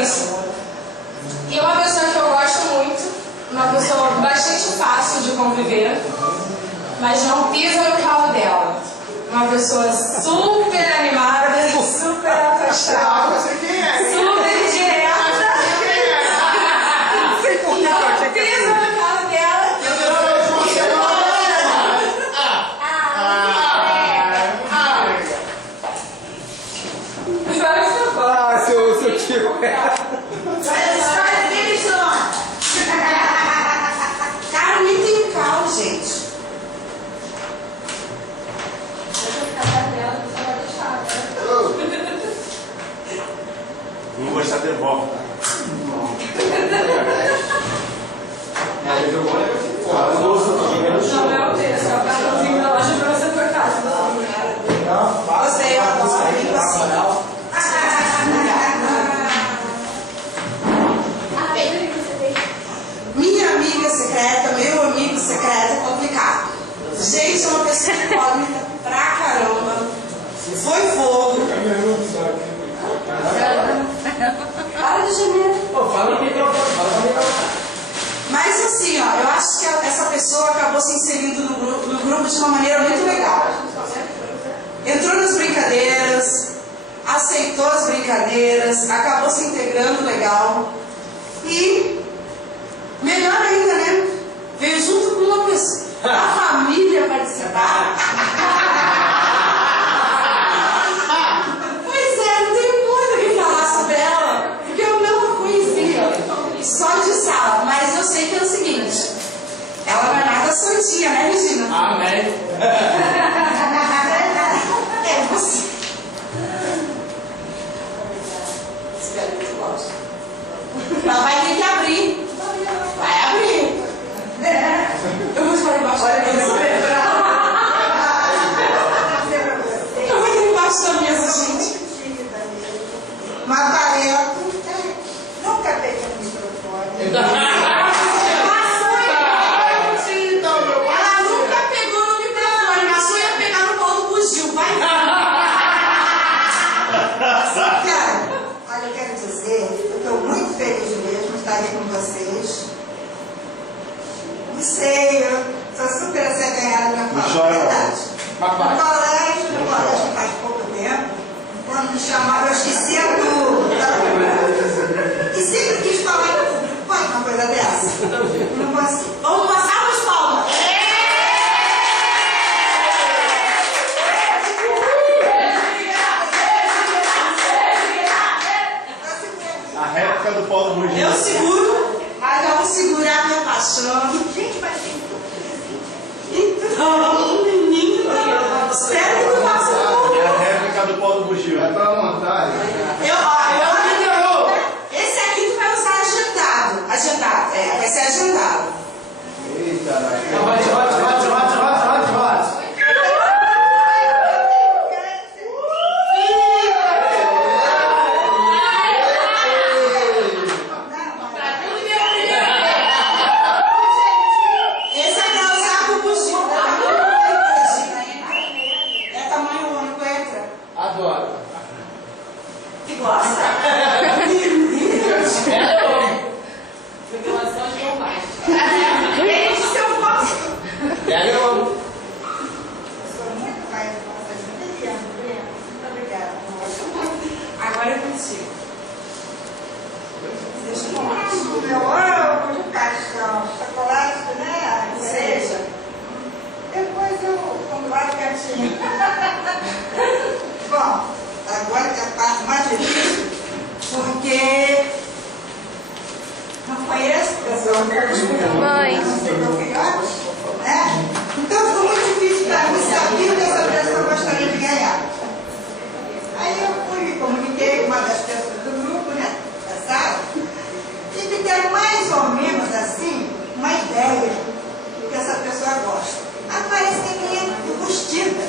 isso. E uma pessoa que eu gosto muito, uma pessoa bastante fácil de conviver, mas não pisa no calo dela. Uma pessoa super animada, super astral, super direta. Não pisa no calo dela. Seu tio. Cara, nem tem cal, gente. Vou gostar de volta. Não é o texto, é o cartãozinho da loja pra você trocar. Você, eu adoro, bem assim. Minha amiga secreta, meu amigo secreto é complicado. Gente, é uma pessoa incógnita pra caramba. Foi fogo. Para de gemer. Fala no microfone, Mas assim, ó, eu acho que essa pessoa acabou se inserindo no grupo de uma maneira muito legal. Entrou nas brincadeiras, aceitou as brincadeiras, acabou se integrando legal. E, melhor ainda, né? Veio junto com uma pessoa, a família participar. Pois é, não tenho muito o que falar sobre ela, porque eu não a conhecia, só de sala. Mas eu sei que é o seguinte, ela não é nada santinha, né, Regina? Amém. É você. Espero que você goste. Ela vai ter que abrir. Vai abrir. Eu vou escolher embaixo da mesa. Eu vou ter embaixo da mesa, gente. Matarela. Nunca peguei no microfone. Ela nunca pegou no microfone, mas só ia pegar no pau do bugio. Vai. Cara, olha, eu quero dizer, eu estou muito feliz mesmo de estar aqui com vocês. Não sei, eu sou super acertada na fala, é verdade. No colégio faz pouco tempo, quando me chamaram, eu esquecia tudo. E sempre quis falar em público. Pode uma coisa dessa? Não consigo. Vamos passar as palmas. A réplica do Paulo Bugio. Eu seguro, mas eu vou segurar minha paixão. Gente, vai ter então, menino, espero que não faça um. É a réplica do Paulo Bugio. É pra montagem. Esse aqui tu vai usar agendado. Agendado, vai ser agendado. Eita, Rote. Esse é pra usar pro bugio. É tamanho único, entra. Adoro. Que gosta. Revelação de combate. Esse eu gosto. Pega eu amo. Eu sou muito mais nossa, muito obrigada. Agora eu consigo. Deixa eu tomar. Meu amo de paixão. Chocolate, né? Seja. Depois eu como lá no cantinho. Bom, agora que é a parte mais difícil, porque não conheço pessoa. Mãe. Não sei meu filhote, né? Então ficou muito difícil para mim saber que essa pessoa gostaria de ganhar. Aí eu fui, me comuniquei com uma das pessoas do grupo, né? Da sala, e me deram mais ou menos assim uma ideia do que essa pessoa gosta. Ah, parece que é embustida.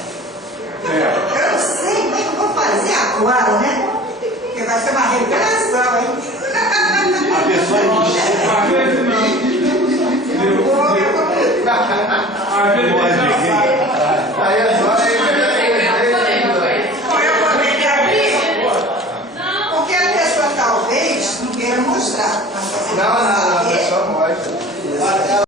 Eu não sei como é que eu vou fazer agora, né? Porque vai ser uma revelação, hein? A pessoa Às vezes não. Aí agora Ou eu vou ter que abrir? Porque a pessoa talvez mostrar. Mas você Não, a saber. pessoa mostra.